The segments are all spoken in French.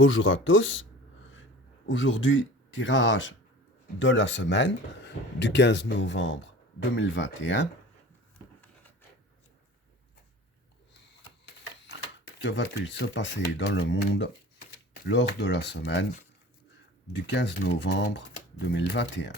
Bonjour à tous. Aujourd'hui, tirage de la semaine du 15 novembre 2021. Que va-t-il se passer dans le monde lors de la semaine du 15 novembre 2021?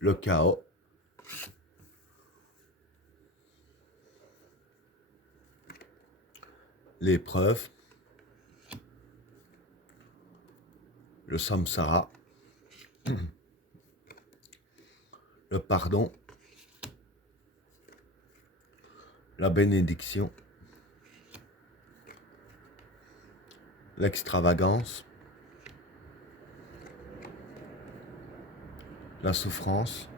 Le chaos, l'épreuve, le samsara, le pardon, la bénédiction, l'extravagance, la souffrance,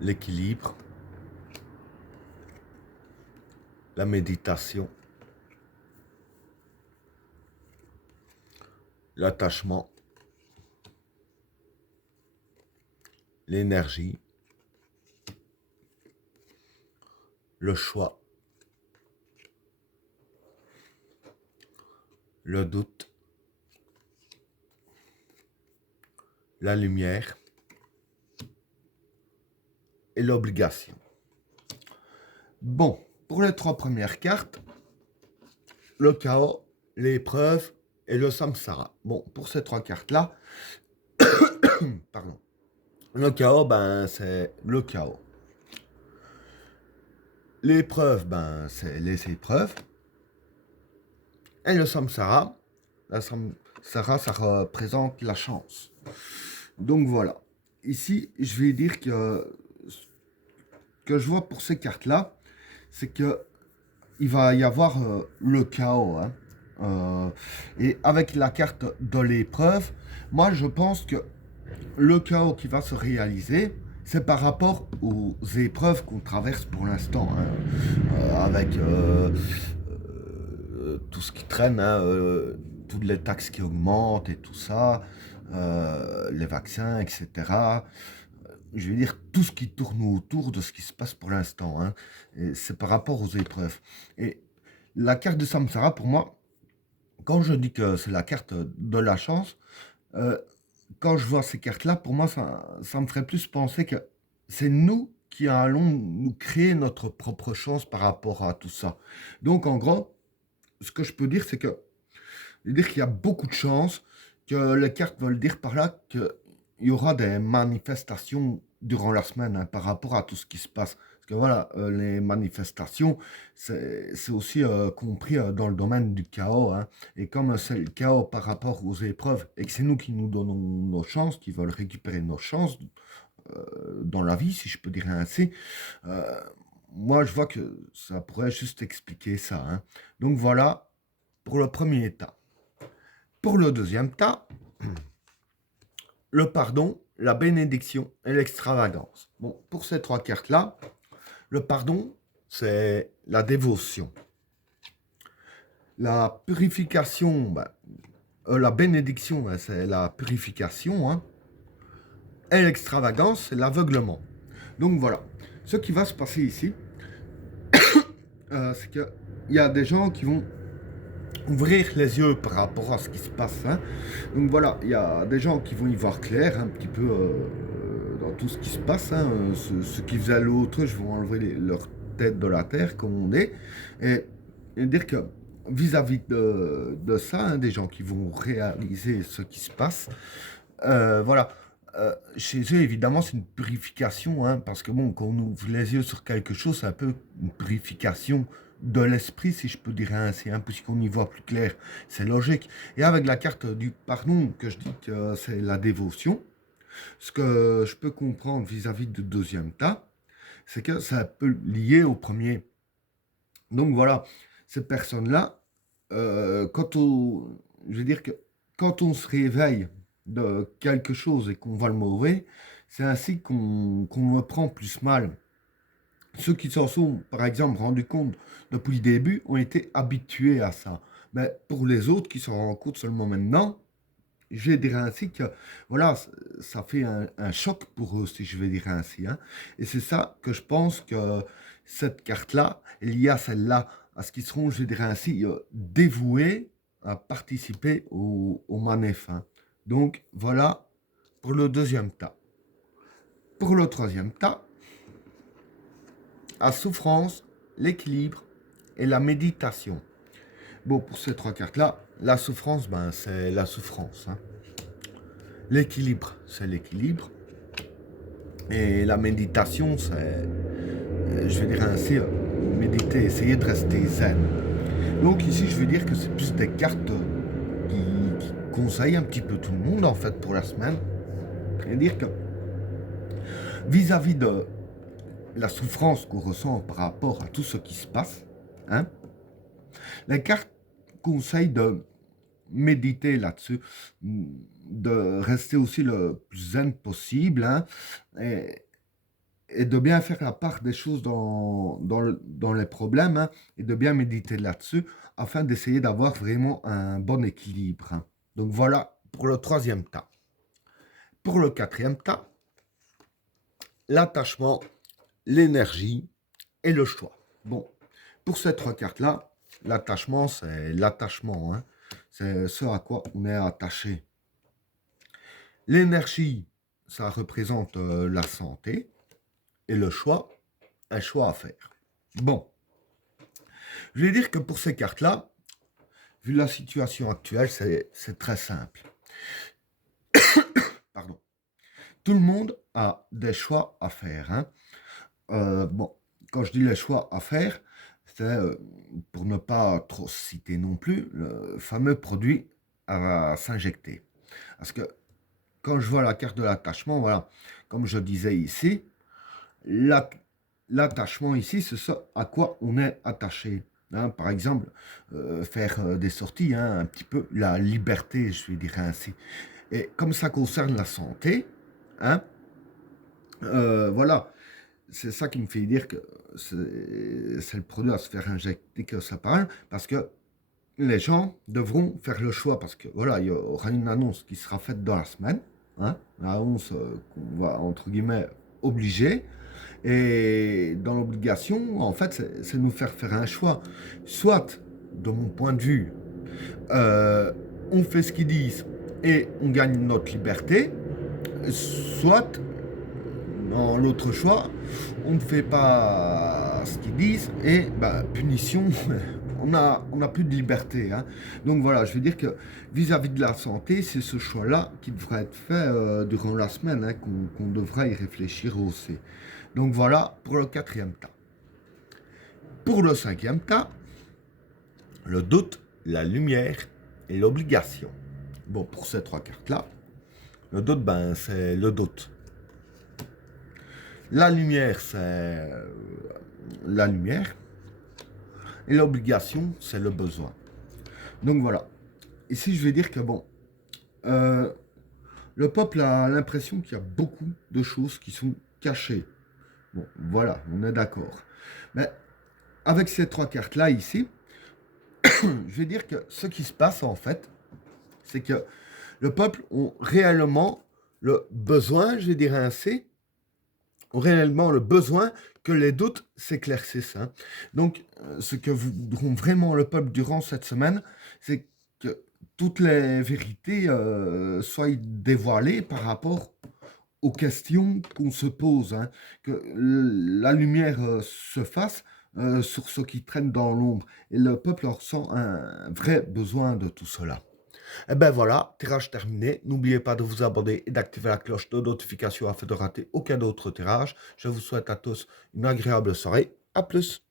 l'équilibre, la méditation, l'attachement, l'énergie, le choix, le doute, la lumière et l'obligation. Bon, pour les trois premières cartes, le chaos, l'épreuve et le samsara. Bon, pour ces trois cartes-là, pardon, le chaos, ben, c'est le chaos. L'épreuve, ben, c'est les épreuves. Et le samsara, ça représente la chance. Donc voilà. Ici, je vais dire que ce que je vois pour ces cartes-là, c'est que il va y avoir le chaos. Hein. Et avec la carte de l'épreuve, moi je pense que le chaos qui va se réaliser, c'est par rapport aux épreuves qu'on traverse pour l'instant, hein. Avec tout ce qui traîne, hein, toutes les taxes qui augmentent et tout ça, les vaccins, etc. Je veux dire, tout ce qui tourne autour de ce qui se passe pour l'instant, hein. C'est par rapport aux épreuves. Et la carte de Samsara, pour moi, quand je dis que c'est la carte de la chance, euh, quand je vois ces cartes-là, pour moi, ça me ferait plus penser que c'est nous qui allons nous créer notre propre chance par rapport à tout ça. Donc, en gros, ce que je peux dire, c'est que dire qu'il y a beaucoup de chances que les cartes veulent dire par là qu'il y aura des manifestations durant la semaine, hein, par rapport à tout ce qui se passe. Parce que voilà, les manifestations, c'est aussi compris dans le domaine du chaos, hein. Et comme c'est le chaos par rapport aux épreuves et que c'est nous qui nous donnons nos chances, qui veulent récupérer nos chances dans la vie, si je peux dire ainsi, euh, moi je vois que ça pourrait juste expliquer ça, hein. Donc voilà pour le premier état. Pour le deuxième tas, le pardon, la bénédiction et l'extravagance. Bon, pour ces trois cartes-là, le pardon, c'est la dévotion. La purification, la bénédiction, c'est la purification, hein. Et l'extravagance, c'est l'aveuglement. Donc voilà. Ce qui va se passer ici, c'est qu'il y a des gens qui vont ouvrir les yeux par rapport à ce qui se passe, hein. Donc voilà, il y a des gens qui vont y voir clair un petit peu dans tout ce qui se passe, hein. Ceux qui faisaient l'autre, je vais enlever leur tête de la terre, comme on dit, et dire que vis-à-vis de ça, hein, des gens qui vont réaliser ce qui se passe, voilà. Chez eux, évidemment, c'est une purification, hein, parce que bon, quand on ouvre les yeux sur quelque chose, c'est un peu une purification de l'esprit, si je peux dire ainsi, hein, puisqu'on y voit plus clair, c'est logique. Et avec la carte du pardon, que je dis que c'est la dévotion, Ce que je peux comprendre vis-à-vis du deuxième tas, c'est que c'est un peu lié au premier. Donc voilà, ces personnes-là, je veux dire que quand on se réveille de quelque chose et qu'on voit le mauvais, c'est ainsi qu'on le prend plus mal. Ceux qui s'en sont, par exemple, rendus compte depuis le début ont été habitués à ça. Mais pour les autres qui s'en rendent compte seulement maintenant, je vais dire ainsi que, voilà, ça fait un choc pour eux, si je vais dire ainsi, hein. Et c'est ça que je pense que cette carte-là, il y a celle-là, à ce qu'ils seront, je vais dire ainsi, dévoués à participer au manège, hein. Donc, voilà pour le deuxième tas. Pour le troisième tas, la souffrance, l'équilibre et la méditation. Bon, pour ces trois cartes-là, la souffrance, ben, c'est la souffrance, hein. L'équilibre, c'est l'équilibre. Et la méditation, c'est, je vais dire ainsi, méditer, essayer de rester zen. Donc ici, je veux dire que c'est plus des cartes qui conseillent un petit peu tout le monde, en fait, pour la semaine. Et dire que vis-à-vis de la souffrance qu'on ressent par rapport à tout ce qui se passe, hein, les cartes conseillent de méditer là-dessus, de rester aussi le plus zen possible, hein, et de bien faire la part des choses dans les problèmes, hein, et de bien méditer là-dessus afin d'essayer d'avoir vraiment un bon équilibre, hein. Donc voilà pour le troisième tas. Pour le quatrième tas, l'attachement, l'énergie et le choix. Bon, pour ces trois cartes-là, l'attachement, c'est l'attachement, hein. C'est ce à quoi on est attaché. L'énergie, ça représente la santé. Et le choix, un choix à faire. Bon, je vais dire que pour ces cartes-là, vu la situation actuelle, c'est très simple. Pardon. Tout le monde a des choix à faire, hein. Bon, quand je dis les choix à faire, c'est pour ne pas trop citer non plus le fameux produit à s'injecter. Parce que quand je vois la carte de l'attachement, voilà, comme je disais ici, l'attachement ici, c'est ça à quoi on est attaché, hein. Par exemple, faire des sorties, hein, un petit peu la liberté, je vais dire ainsi. Et comme ça concerne la santé, hein, voilà, c'est ça qui me fait dire que c'est le produit à se faire injecter que ça parle, parce que les gens devront faire le choix, parce que voilà, il y aura une annonce qui sera faite dans la semaine, hein, l'annonce qu'on va, entre guillemets, obliger. Et dans l'obligation, en fait, c'est nous faire un choix. Soit, de mon point de vue, euh, on fait ce qu'ils disent et on gagne notre liberté, soit, dans l'autre choix, on ne fait pas ce qu'ils disent et bah, punition, on a plus de liberté, hein. Donc voilà, je veux dire que vis-à-vis de la santé, c'est ce choix-là qui devrait être fait durant la semaine, hein, qu'on devrait y réfléchir aussi. Donc voilà pour le quatrième tas. Pour le cinquième tas, le doute, la lumière et l'obligation. Bon, pour ces trois cartes-là, le doute, ben, c'est le doute. La lumière, c'est la lumière. Et l'obligation, c'est le besoin. Donc voilà. Ici, je vais dire que bon, euh, le peuple a l'impression qu'il y a beaucoup de choses qui sont cachées. Bon, voilà, on est d'accord. Mais avec ces trois cartes-là ici, je vais dire que ce qui se passe en fait, c'est que le peuple ont réellement le besoin, je vais dire ainsi, ont réellement le besoin que les doutes s'éclaircissent, hein. Donc, ce que voudront vraiment le peuple durant cette semaine, c'est que toutes les vérités soient dévoilées par rapport aux questions qu'on se pose, hein, que la lumière se fasse sur ce qui traîne dans l'ombre. Et le peuple ressent un vrai besoin de tout cela. Et ben voilà, tirage terminé. N'oubliez pas de vous abonner et d'activer la cloche de notification afin de rater aucun autre tirage. Je vous souhaite à tous une agréable soirée. À plus.